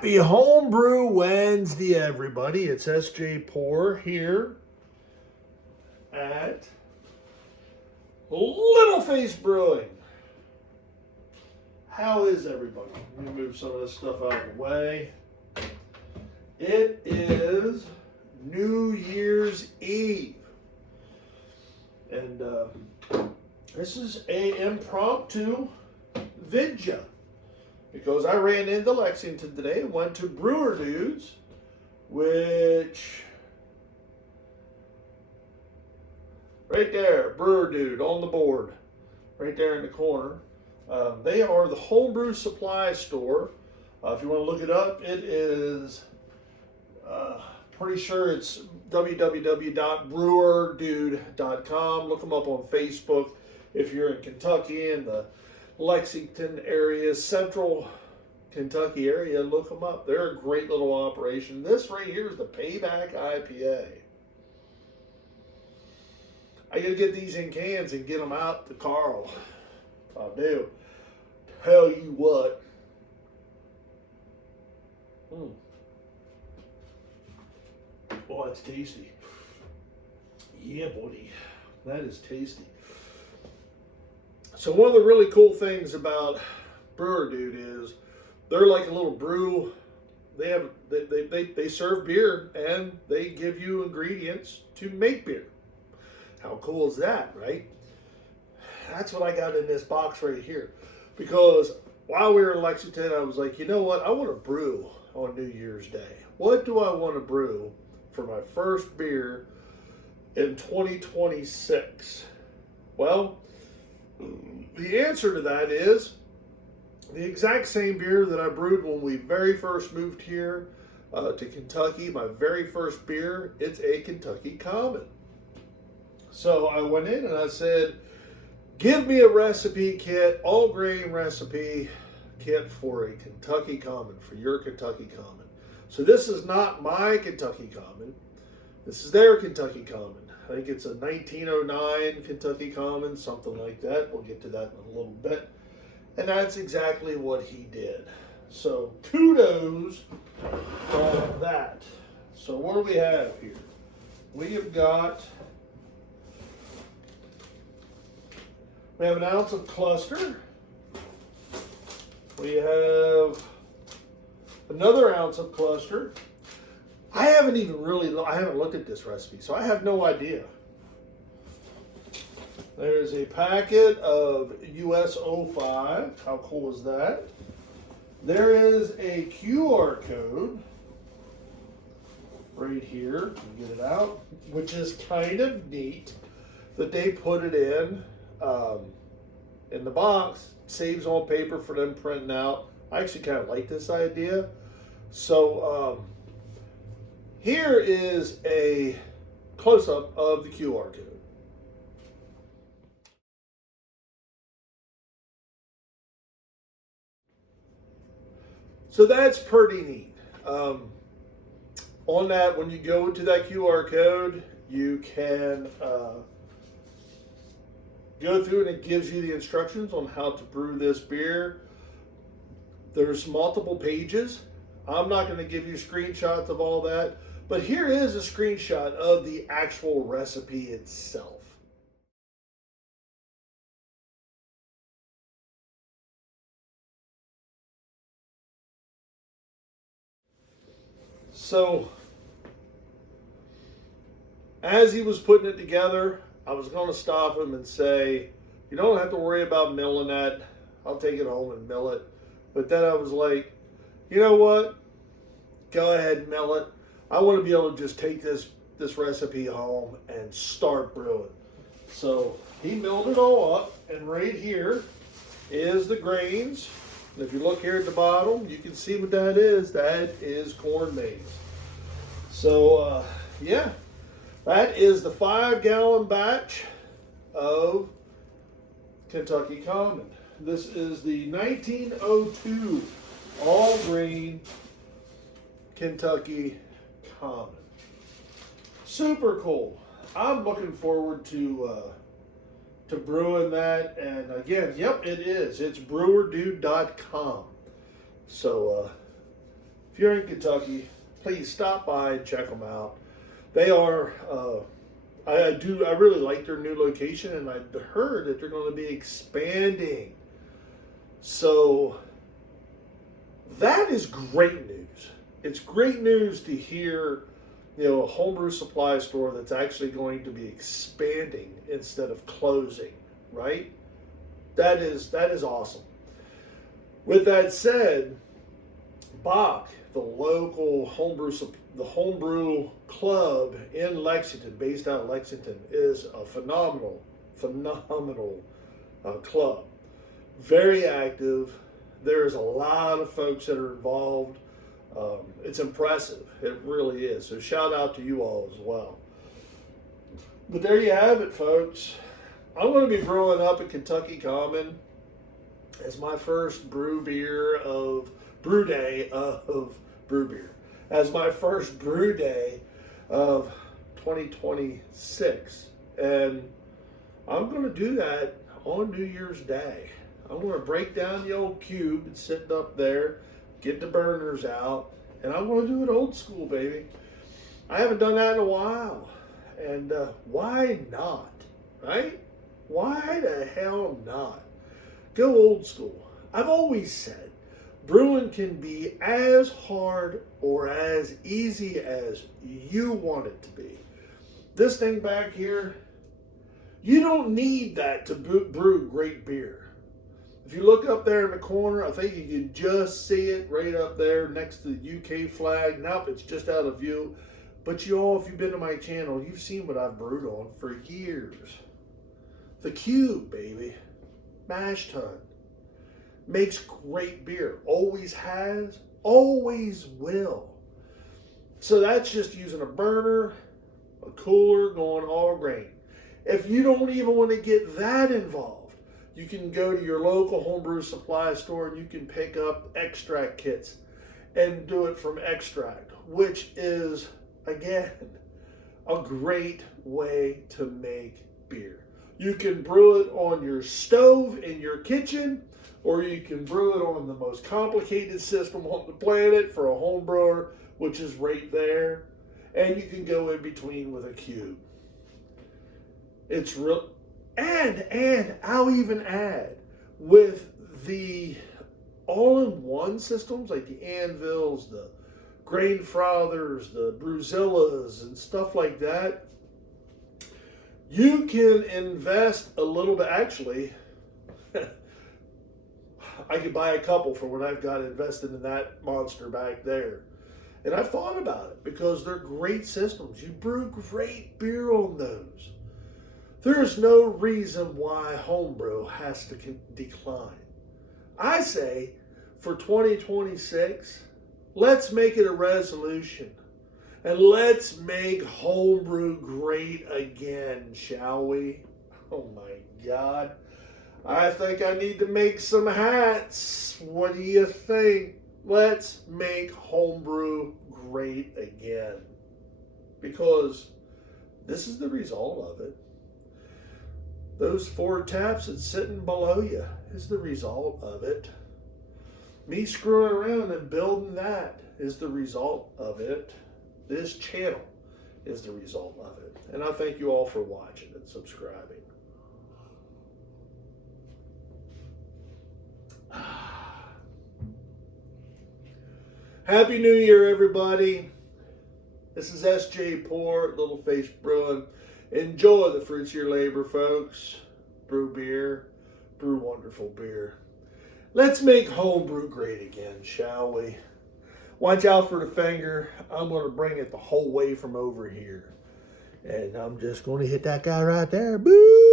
Happy Homebrew Wednesday, everybody. It's SJ Poor here at Little Face Brewing. How is everybody? Let me move some of this stuff out of the way. It is New Year's Eve. And this is an impromptu vidya. Because I ran into Lexington today and went to Brewer Dudes, which, right there, Brewer Dude on the board, right there in the corner. They are the homebrew supply store. If you want to look it up, it is, pretty sure it's www.brewerdude.com. Look them up on Facebook if you're in Kentucky and the Lexington area, central Kentucky area, look them up. They're a great little operation. This right here is the Payback IPA. I gotta get these in cans and get them out to Carl. I do. Tell you what. Boy, that's tasty. Yeah, buddy. That is tasty. So one of the really cool things about Brewer Dude is they're like a little brew. They serve beer and they give you ingredients to make beer. How cool is that, right? That's what I got in this box right here. Because while we were in Lexington, I was like, you know what? I want to brew on New Year's Day. What do I want to brew for my first beer in 2026? Well, the answer to that is the exact same beer that I brewed when we very first moved here to Kentucky. My very first beer, it's a Kentucky Common. So I went in and I said, give me a recipe kit, all grain recipe kit for a Kentucky Common, for your Kentucky Common. So this is not my Kentucky Common. This is their Kentucky Common. I think it's a 1909 Kentucky Common, something like that. We'll get to that in a little bit. And that's exactly what he did. So kudos on that. So what do we have here? We have an ounce of cluster. We have another ounce of cluster. I haven't looked at this recipe, so I have no idea. There's a packet of US 05. How cool is that? There is a QR code right here. You get it out, which is kind of neat that they put it in the box. Saves on paper for them printing out. I actually kind of like this idea. So, here is a close-up of the QR code. So that's pretty neat. On that, when you go to that QR code, you can go through and it gives you the instructions on how to brew this beer. There's multiple pages. I'm not going to give you screenshots of all that. But here is a screenshot of the actual recipe itself. So, as he was putting it together, I was going to stop him and say, you don't have to worry about milling that. I'll take it home and mill it. But then I was like, you know what? Go ahead and mill it. I want to be able to just take this recipe home and start brewing. So he milled it all up, and right here is the grains. And if you look here at the bottom, you can see what that is. That is corn maize. So yeah, that is the 5-gallon batch of Kentucky Common. This is the 1902 all grain Kentucky Common. Super cool. I'm looking forward to brewing that. And again, yep, it is. It's brewerdude.com. So if you're in Kentucky, please stop by and check them out. They are, I really like their new location, and I heard that they're going to be expanding. So that is great news. It's great news to hear, a homebrew supply store that's actually going to be expanding instead of closing, right? That is awesome. With that said, Bach, the local homebrew club in Lexington, based out of Lexington, is a phenomenal club. Very active. There's a lot of folks that are involved. It's impressive. It really is. So shout out to you all as well. But there you have it, folks. I'm going to be brewing up at Kentucky Common as my first brew day of brew beer. As my first brew day of 2026. And I'm going to do that on New Year's Day. I'm going to break down the old cube that's sitting up there, get the burners out, and I'm going to do it old school, baby. I haven't done that in a while. And why not, right? Why the hell not? Go old school. I've always said brewing can be as hard or as easy as you want it to be. This thing back here, you don't need that to brew great beer. If you look up there in the corner, I think you can just see it right up there next to the UK flag. Nope, it's just out of view. But you all, if you've been to my channel, you've seen what I've brewed on for years. The Cube, baby. Mash tun. Makes great beer. Always has, always will. So that's just using a burner, a cooler, going all grain. If you don't even want to get that involved, you can go to your local homebrew supply store and you can pick up extract kits and do it from extract, which is, again, a great way to make beer. You can brew it on your stove in your kitchen, or you can brew it on the most complicated system on the planet for a home brewer, which is right there. And you can go in between with a cube. It's real. And I'll even add, with the all-in-one systems like the anvils, the grain frothers, the brewzillas, and stuff like that, you can invest a little bit. Actually, I could buy a couple for when I've got invested in that monster back there. And I've thought about it because they're great systems. You brew great beer on those. There's no reason why homebrew has to decline. I say for 2026, let's make it a resolution. And let's make homebrew great again, shall we? Oh my God. I think I need to make some hats. What do you think? Let's make homebrew great again. Because this is the result of it. Those 4 taps that's sitting below you is the result of it. Me screwing around and building that is the result of it. This channel is the result of it. And I thank you all for watching and subscribing. Happy New Year, everybody. This is S.J. Port, Little Face Brewing. Enjoy the fruits of your labor, folks. Brew beer. Brew wonderful beer. Let's make homebrew great again, shall we? Watch out for the finger. I'm going to bring it the whole way from over here. And I'm just going to hit that guy right there. Boo!